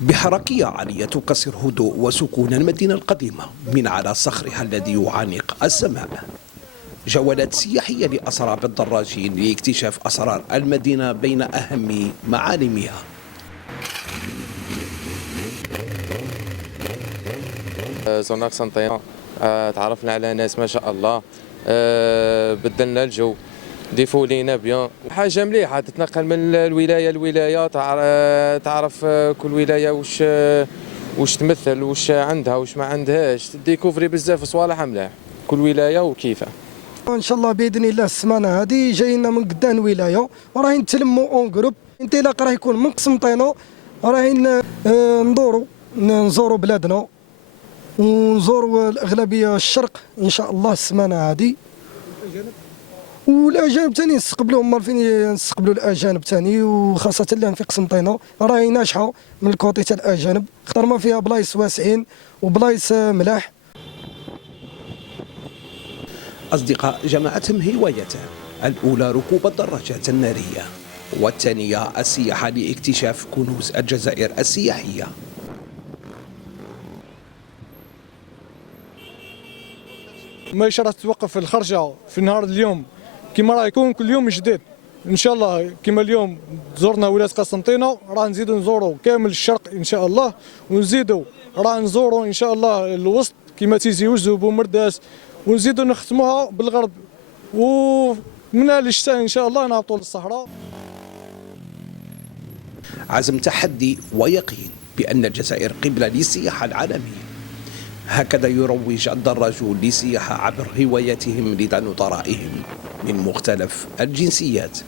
بحركية عالية تكسر هدوء وسكون المدينة القديمة من على صخرها الذي يعانق السماء. جولات سياحية لأصحاب الدراجين لاكتشاف أسرار المدينة بين أهم معالمها. زرنا قسنطينة، تعرفنا على ناس ما شاء الله، بدلنا الجو، ديفولينا بيان، حاجة مليحة تتنقل من الولاية لولاية، تعرف كل ولاية واش تمثل، واش عندها واش ما عندهاش، تديكوفري بزاف صوالح ملاح، كل ولاية وكيفها. ان شاء الله باذن الله السمانه هذه جايين من قدام الولايه وراهي نتلموا اون جروب، انطلاق راه يكون من قسنطينه، راهي نزوروا بلادنا ونزوروا الاغلبيه الشرق ان شاء الله السمانه هذه. والاجانب ثاني نستقبلوهم، عارفين نستقبلوا الاجانب ثاني، وخاصه اللي في قسنطينه راهي ناجحه من الكوتي تاع الاجانب، اختار ما فيها بلايص واسعين وبلايص ملاح. أصدقاء جمعتهم هوايتان، الأولى ركوب الدراجات النارية، والثانية السياحة لاكتشاف كنوز الجزائر السياحية. ما راح توقف الخرجة في نهار اليوم كما راه يكون كل يوم جديد ان شاء الله. كما اليوم زرنا ولاية قسنطينة، راه نزيدوا نزوروا كامل الشرق ان شاء الله، ونزيدوا راه نزوروا ان شاء الله الوسط كما تيزي وزوب ومرداس، ونزيدوا نختموها بالغرب، ومن الشتاء ان شاء الله نهبطوا للصحراء. عزم تحدي ويقين بأن الجزائر قبلة للسياحة العالمية. هكذا يروج الدراجون للسياحة عبر هواياتهم لدى نظرائهم من مختلف الجنسيات.